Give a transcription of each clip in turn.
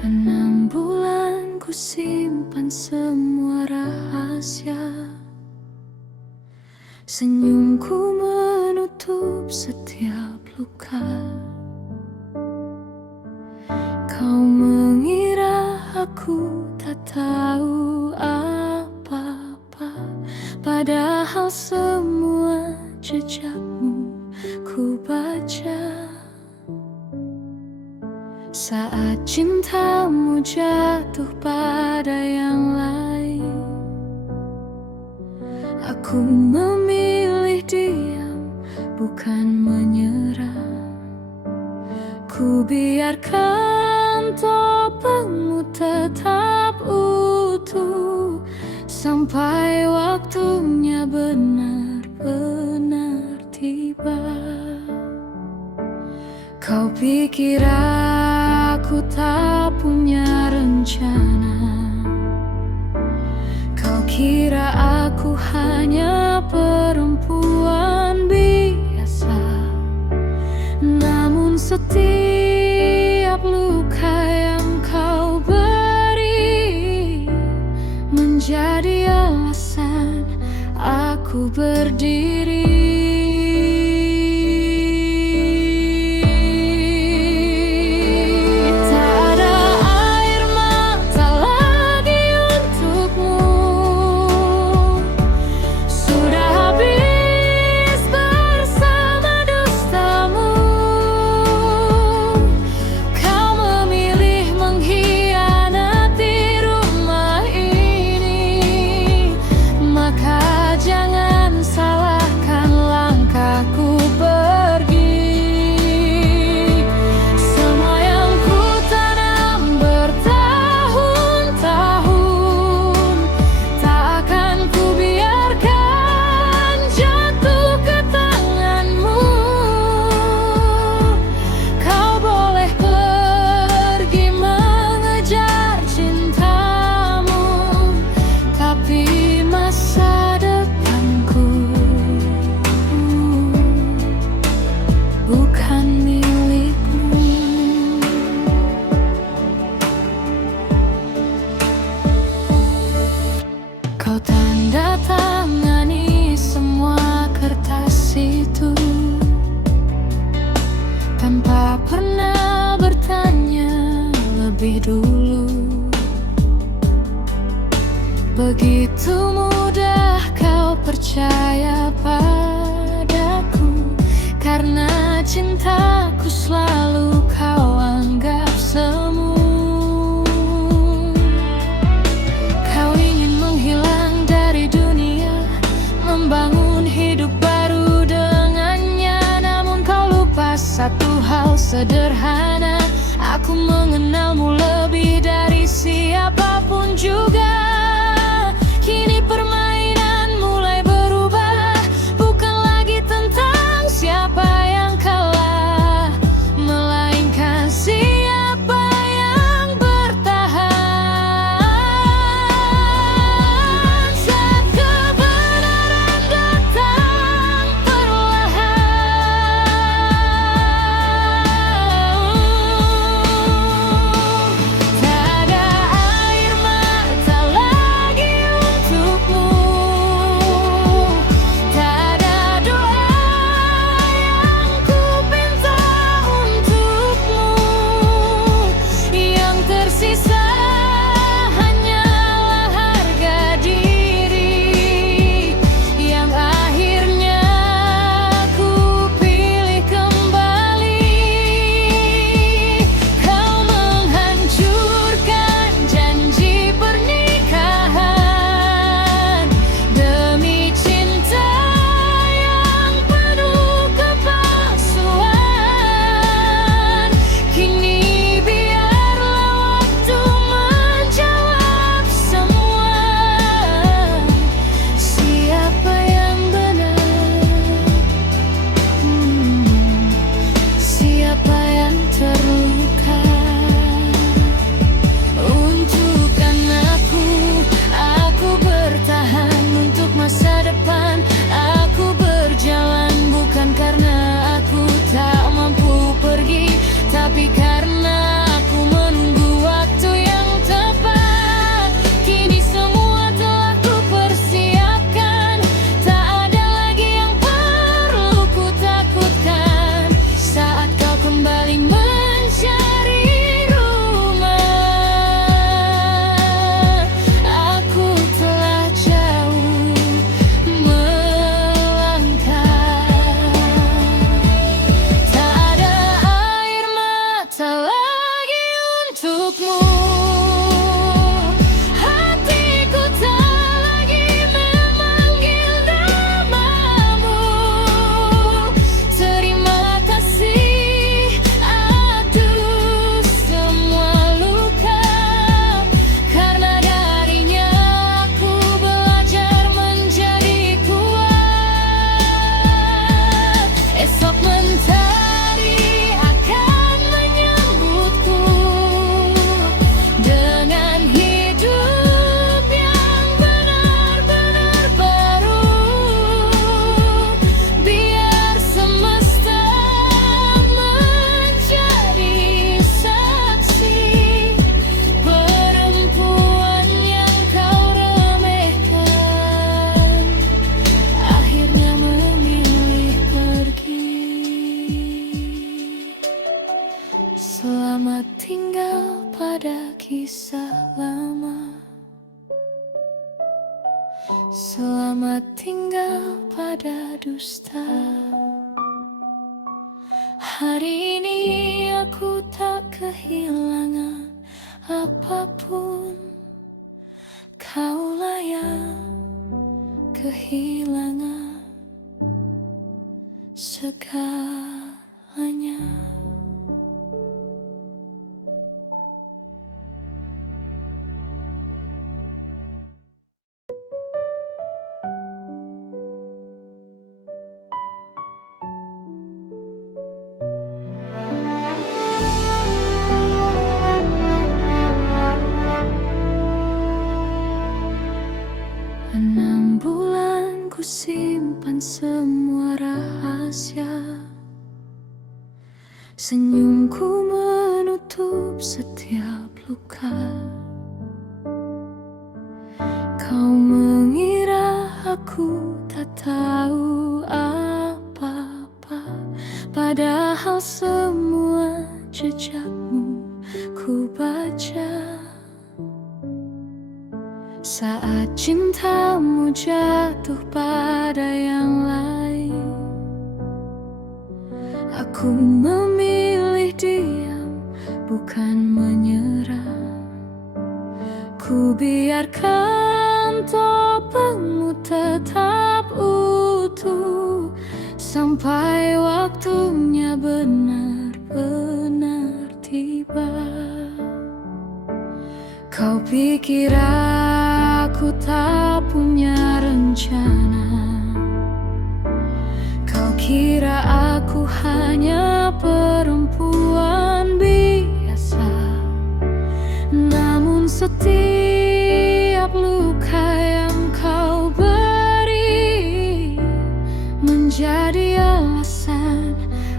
6 bulan ku simpan semua rahasia, senyumku menutup setiap luka. Kau mengira aku tak tahu apa-apa, padahal semua jejakmu ku baca. Saat cintamu jatuh pada yang lain, aku memilih diam, bukan menyerah. Ku biarkan topengmu tetap utuh sampai waktunya benar-benar tiba. Kau pikir aku tak punya rencana, kau kira aku hanya perempuan biasa. Namun setiap luka yang kau beri menjadi alasan aku berdiri. Kau tanda tangani semua kertas itu tanpa pernah bertanya lebih dulu. Begitu mudah kau percaya padaku, karena cintaku selalu kau anggap semu. Membangun hidup baru dengannya, namun kau lupa satu hal sederhana. Aku mengenalmu lebih dari siapapun juga. Kini permainan mulai berubah, bukan lagi tentang siapa yang kalah, melainkan untukmu. Hatiku tak lagi memanggil namamu. Terima kasih aduh semua luka, karena darinya aku belajar menjadi kuat. Esok mentari akan menyambutku dengan hidup yang benar-benar baru. Biar semesta menjadi saksi, perempuan yang kau remehkan akhirnya memilih pergi. Selamat tinggal pada kisah lama. Selamat tinggal pada dusta. Hari ini aku tak kehilangan apapun. Kaulah yang kehilangan segalanya. Enam bulan ku simpan semua rahasia. Senyumku menutup setiap luka. Kau mengira aku tak tahu apa-apa, padahal semua jejakmu ku baca. Saat cintamu jatuh pada yang lain, aku memilih diam, bukan menyerah. Ku biarkan topengmu tetap utuh sampai waktunya benar-benar tiba. Kau pikir aku tak punya rencana. Kau kira aku hanya perempuan biasa. Namun setiap luka yang kau beri menjadi alasan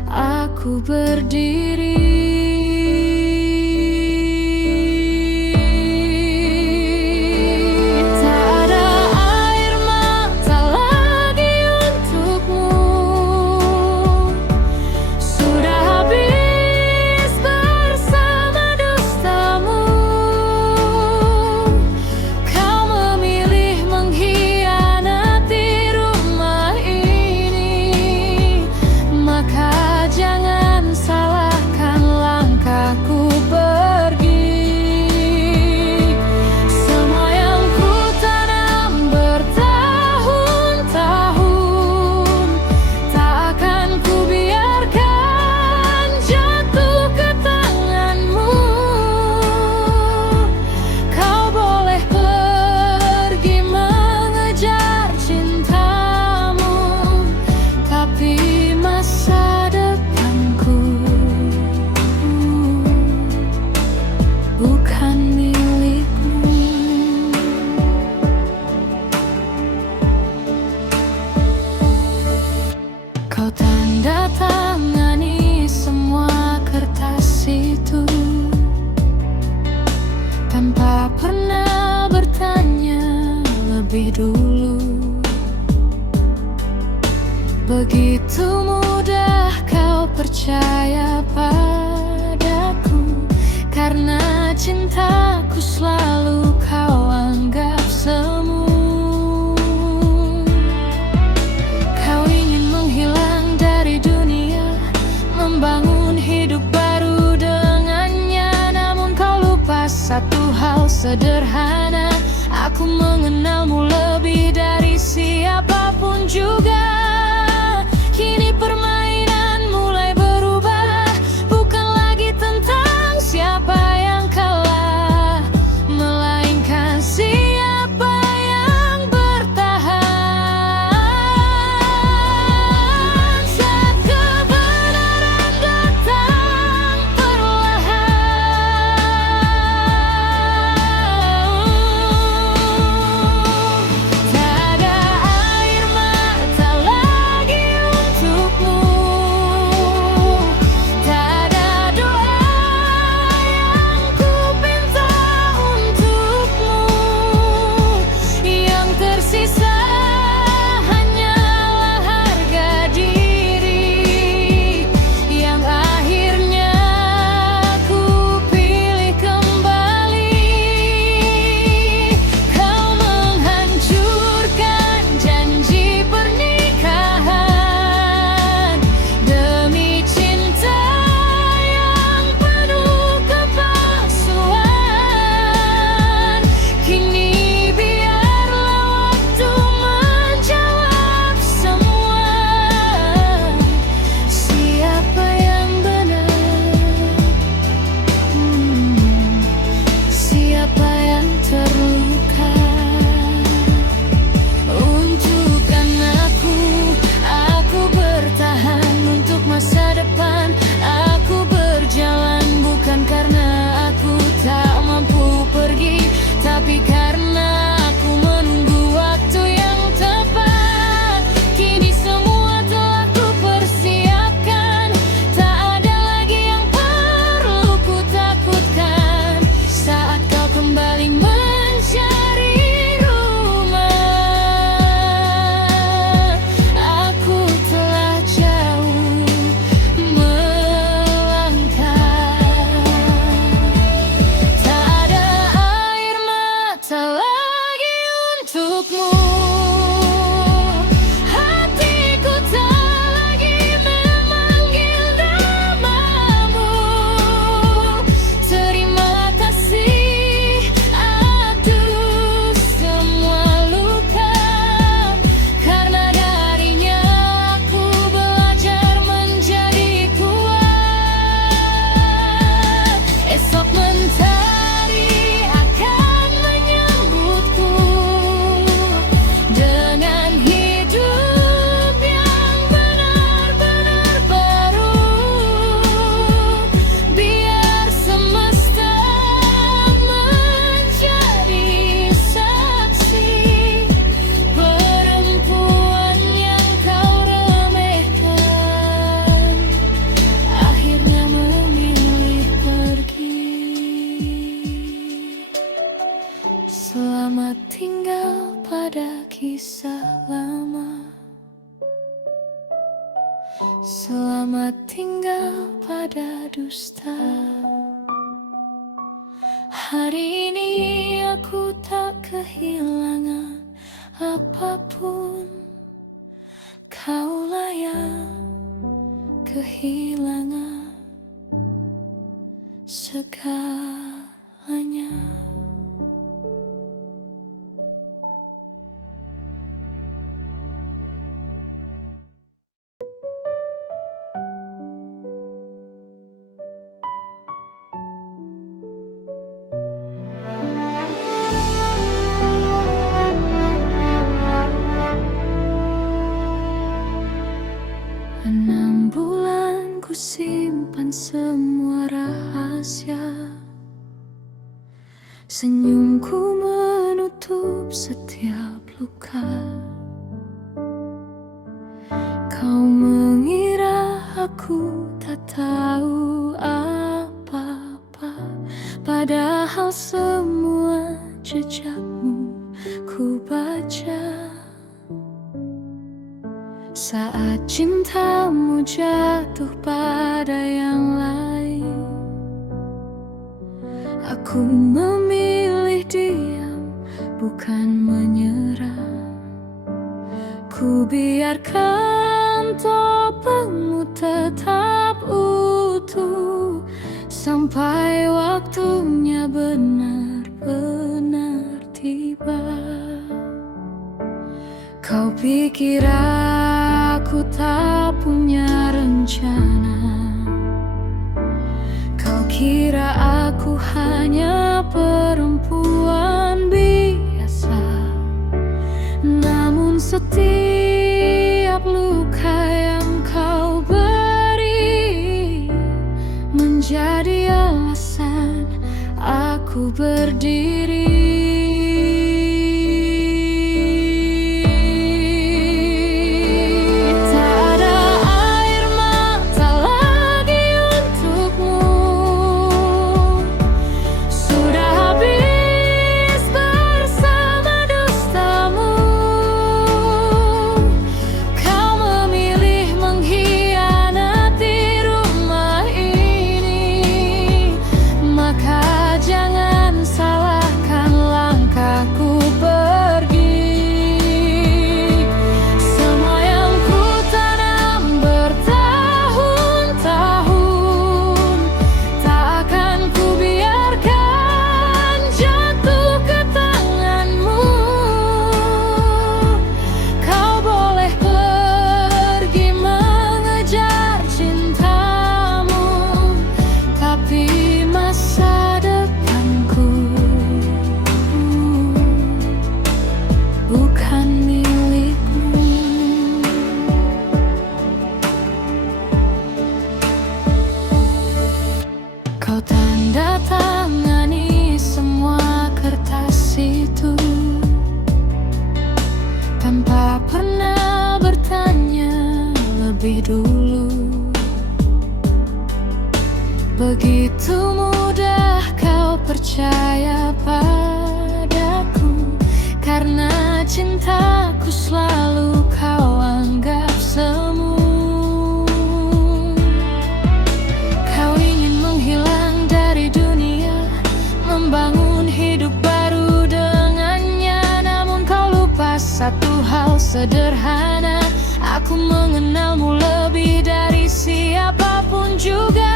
aku berdiri. Dulu begitu mudah kau percaya padaku, karena cintaku selalu kau anggap semu. Kau ingin menghilang dari dunia, membangun hidup baru dengannya, namun kau lupa satu hal sederhana, aku mengenalmu lebih dari siapapun juga. Kini permainan mulai berubah, bukan lagi tentang siapa yang kalah, melainkan siapa yang bertahan. Saat kebenaran datang perlahan, tak ada air mata lagi untukmu, tak ada doa yang ku pinta untukmu. Yang tersisa hanyalah harga diri, yang akhirnya ku pilih kembali. Kau menghancurkan janji pernikahan demi cinta yang penuh kepalsuan. Kini biarlah waktu menjawab semua, siapa yang benar, siapa yang terluka. Untuk anakku, aku bertahan untuk masa depan. Aku berjalan bukan karena aku tak mampu pergi, tapi karena aku menunggu waktu yang tepat. Kini semua telah ku persiapkan, tak ada lagi yang perlu ku takutkan. Saat kau kembali mencari rumah, aku telah jauh melangkah. Tak ada air mata lagi untukmu, hatiku tak lagi memanggil namamu. Terima kasih atas semua luka, karena darinya aku belajar menjadi kuat. Esok mentari akan menyambutku dengan hidup yang benar-benar baru. Biar semesta menjadi saksi, perempuan yang kau remehkan akhirnya memilih pergi. Selamat tinggal pada kisah lama, selamat tinggal pada dusta. Hari ini aku tak kehilangan apapun, kaulah yang kehilangan segalanya. Ku simpan semua rahasia, senyumku menutup setiap luka. Kau mengira aku tak tahu apa-apa, padahal semua jejakmu ku baca. Saat cintamu jatuh pada yang lain, aku memilih diam, bukan menyerah. Ku biarkan topengmu tetap utuh sampai waktunya benar. Kupikir aku tak punya rencana. Kau kira aku hanya perempuan biasa. Namun setiap luka yang kau beri menjadi alasan aku berdiri. Kau tanda tangani semua kertas itu tanpa pernah bertanya lebih dulu. Begitu mudah kau percaya padaku, karena cintaku selalu kau anggap semu. Membangun hidup baru dengannya, namun kau lupa satu hal sederhana. Aku mengenalmu lebih dari siapapun juga.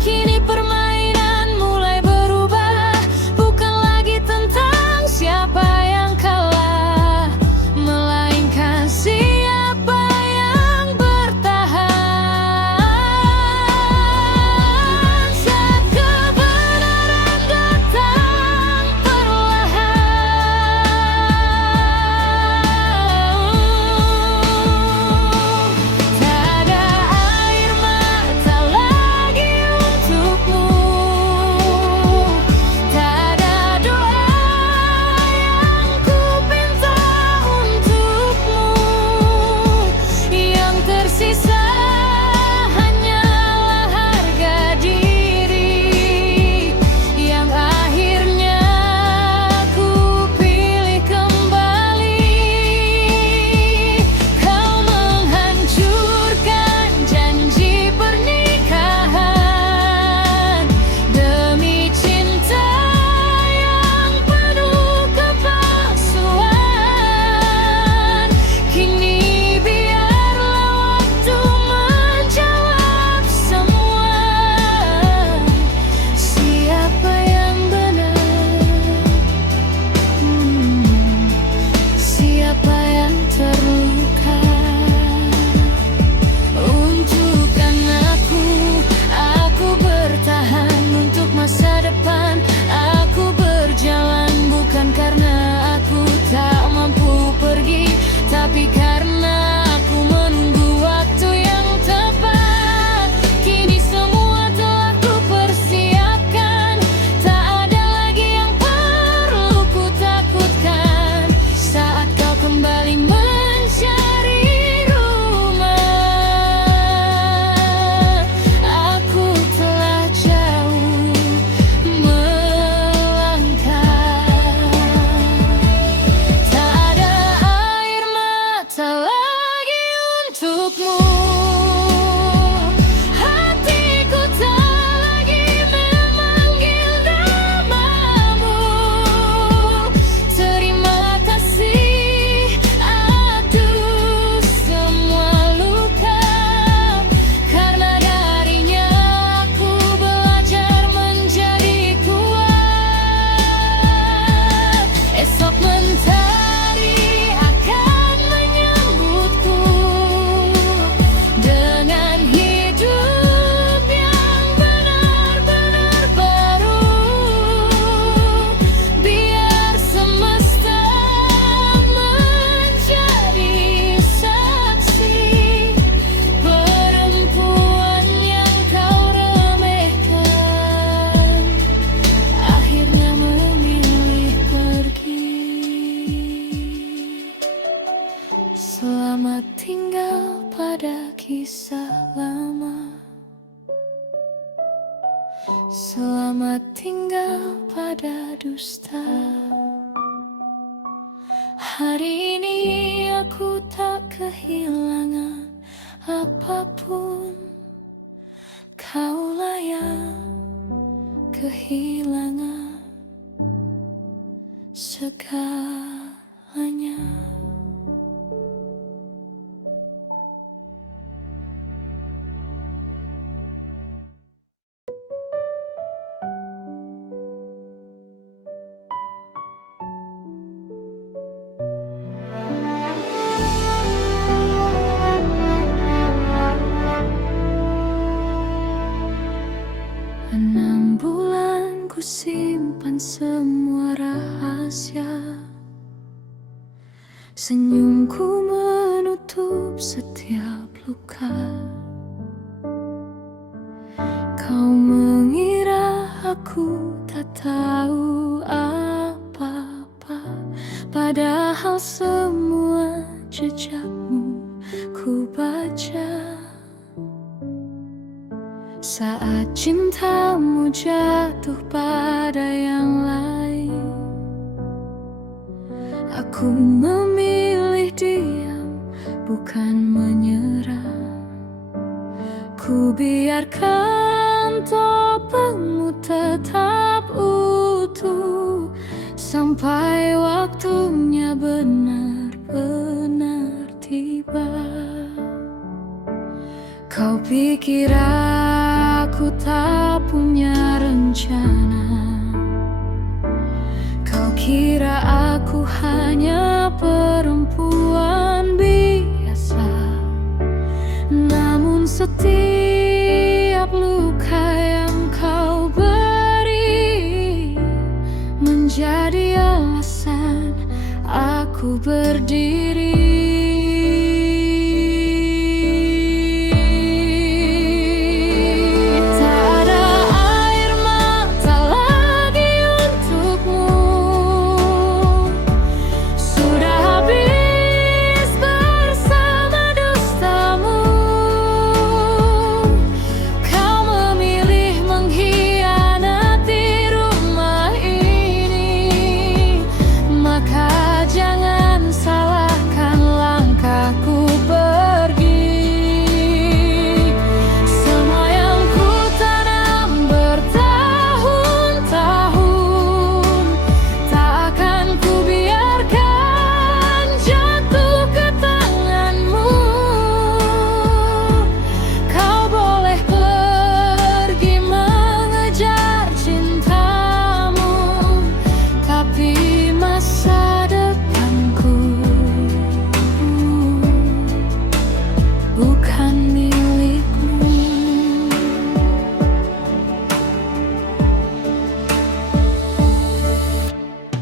Kini permainan mulai berubah, bukan lagi tentang siapa yang kalah, melainkan siapa yang bertahan. Saat kebenaran datang perlahan, tak ada air mata lagi tinggal pada dusta. Hari ini aku tak kehilangan apapun, kaulah yang kehilangan segalanya. Ku simpan semua rahasia, senyumku menutup setiap luka. Kau mengira aku tak tahu apa-apa, padahal semua jejakmu ku baca. Saat cintamu jatuh pada yang lain, aku memilih diam, bukan menyerah. Ku biarkan topengmu tetap utuh sampai waktunya benar-benar tiba. Kau pikir aku tak punya rencana, kau kira aku hanya perempuan biasa. Namun setiap luka yang kau beri menjadi alasan aku berdiri.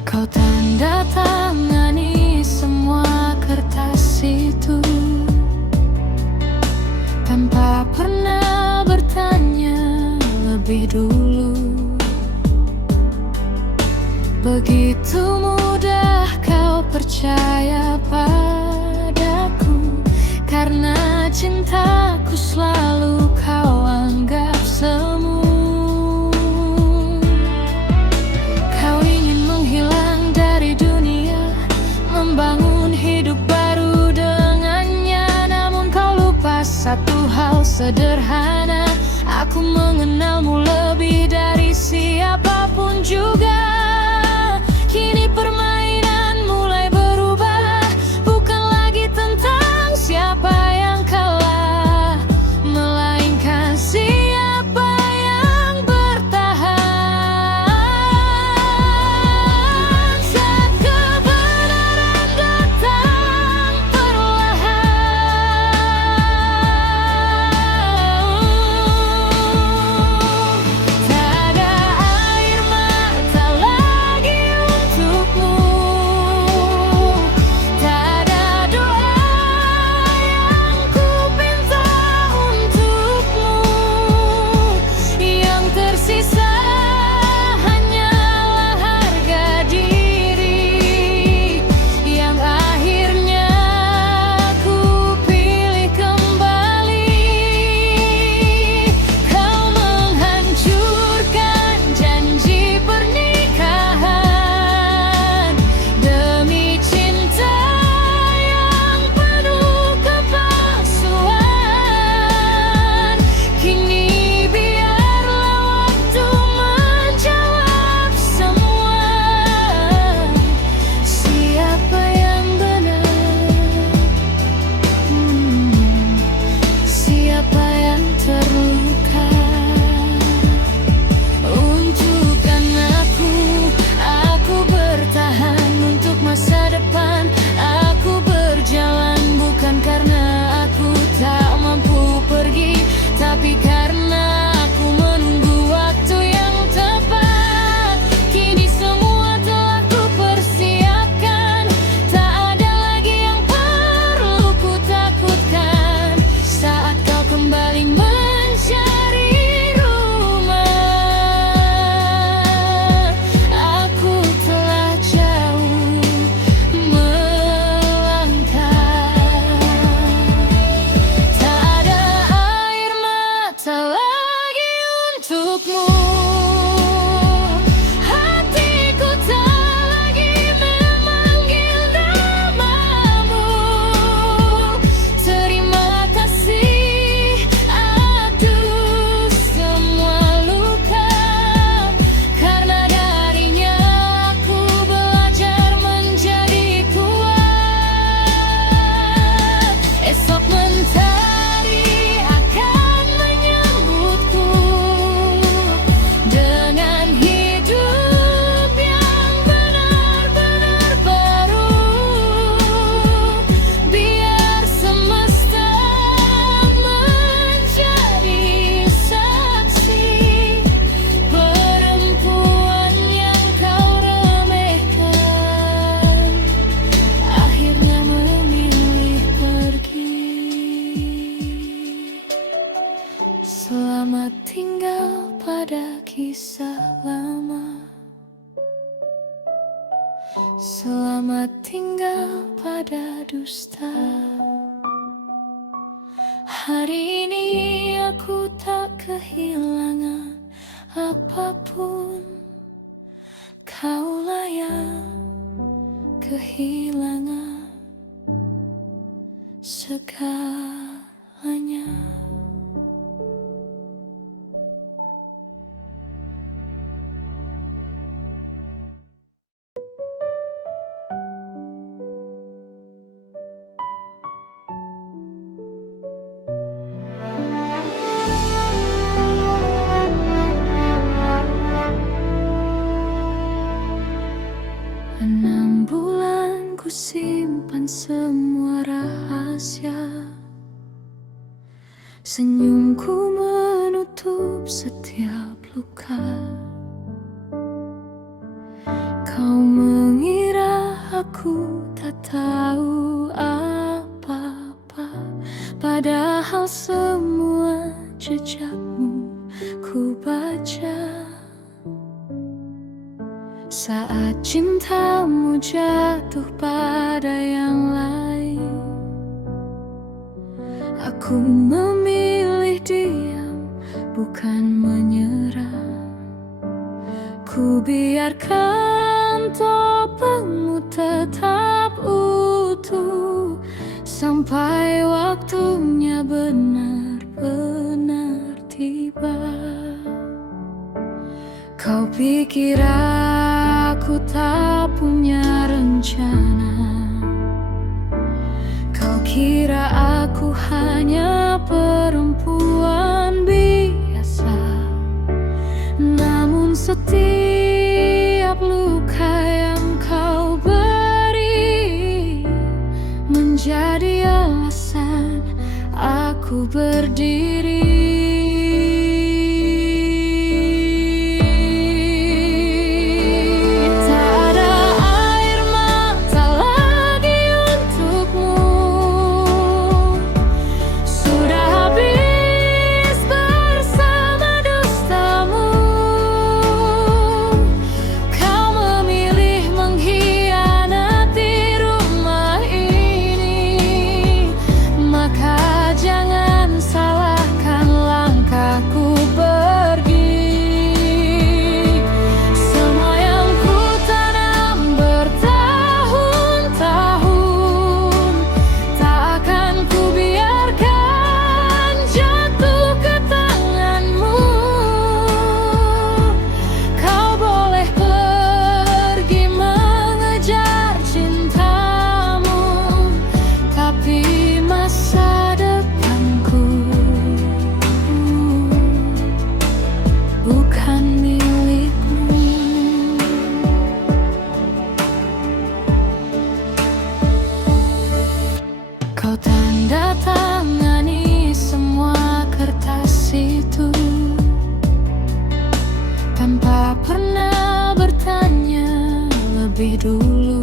Kau tanda tangani semua kertas itu tanpa pernah bertanya lebih dulu. Begitu mudah kau percaya padaku, karena cintaku selalu kau anggap semu. Membangun hidup baru dengannya, namun kau lupa satu hal sederhana. Aku mengenalmu lebih dari siapapun juga. Kini permainan mulai berubah, bukan lagi tentang siapa yang kalah, melainkan siapa yang bertahan. Saat kebenaran datang perlahan, tak ada air mata Selamat tinggal pada dusta. Hari ini aku tak kehilangan apapun. Kaulah yang kehilangan segalanya. Ku simpan semua rahasia, senyumku menutup setiap luka. Kau mengira aku tak tahu apa-apa, padahal semua jejakmu ku baca. Saat cintamu jatuh pada yang lain, aku memilih diam, bukan menyerah. Ku biarkan topengmu tetap utuh sampai waktunya benar-benar tiba. Kau pikir aku tak punya rencana, kau kira aku hanya perempuan biasa. Namun setiap luka yang kau beri menjadi alasan aku berdiri. Kau tanda tangani semua kertas itu tanpa pernah bertanya lebih dulu.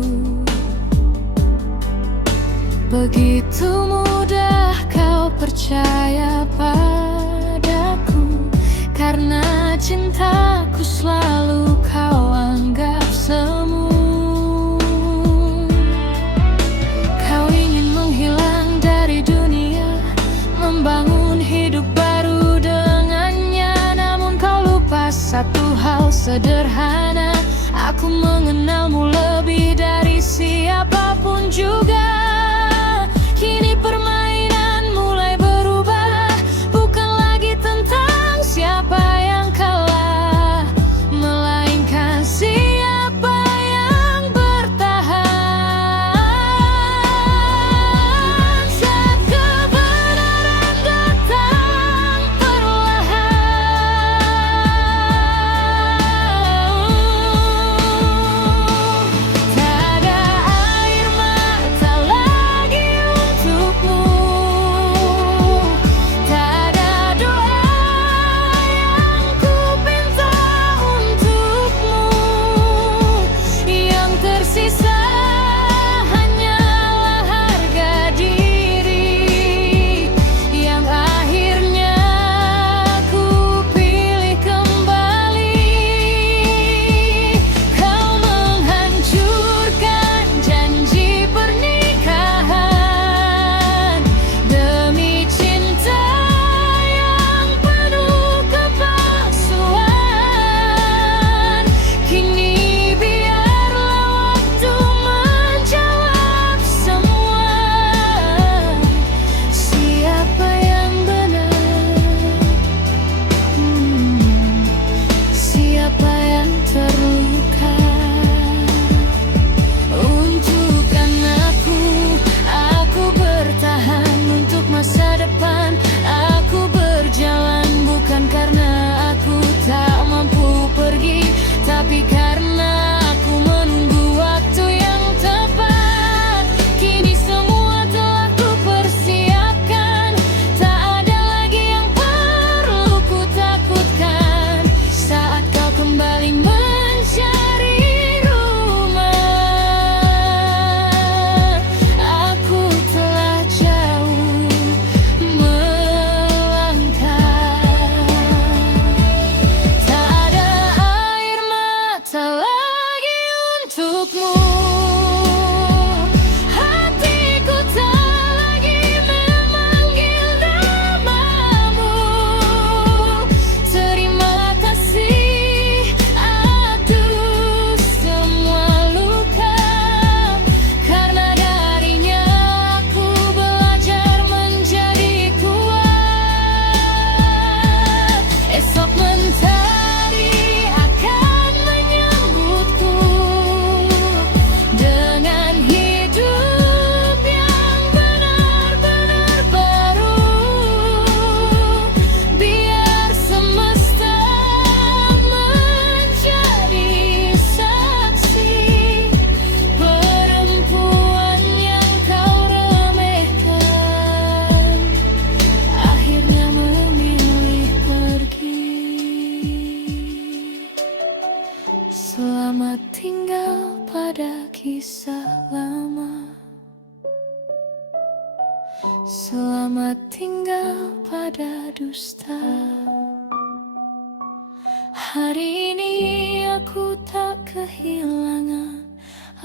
Begitu mudah kau percaya padaku, karena cintaku selalu kau anggap semu. Membangun hidup baru dengannya, namun kau lupa satu hal sederhana. Aku mengenalmu lebih dari siapapun juga. Kini permainan mulai berubah. Selamat tinggal pada kisah lama. Selamat tinggal pada dusta. Hari ini aku tak kehilangan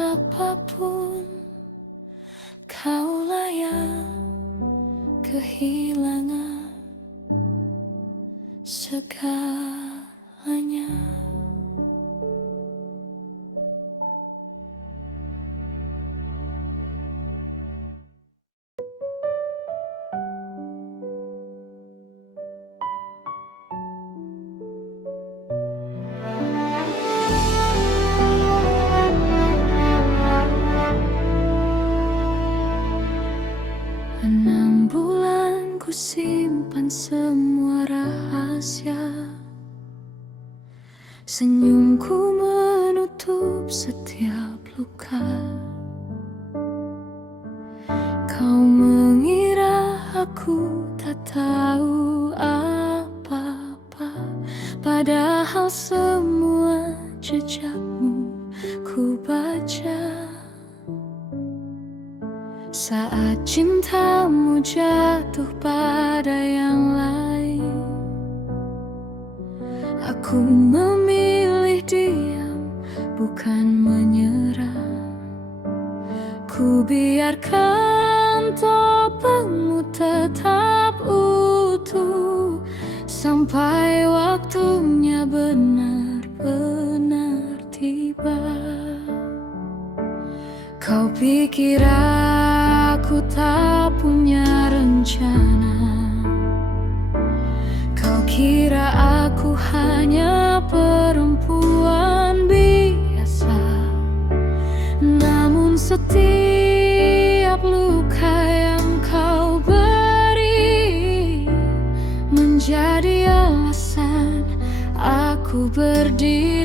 apapun. Kaulah yang kehilangan segalanya. Ku simpan semua rahasia. Senyumku menutup setiap luka. Kau mengira aku tak tahu apa-apa, padahal semua jejakmu ku baca. Saat cintamu jatuh pada yang lain, aku memilih diam, bukan menyerah. Ku biarkan topengmu tetap utuh sampai waktunya benar-benar tiba. Kau pikir aku tak punya rencana. Kau kira aku hanya perempuan biasa. Namun setiap luka yang kau beri menjadi alasan aku berdiri.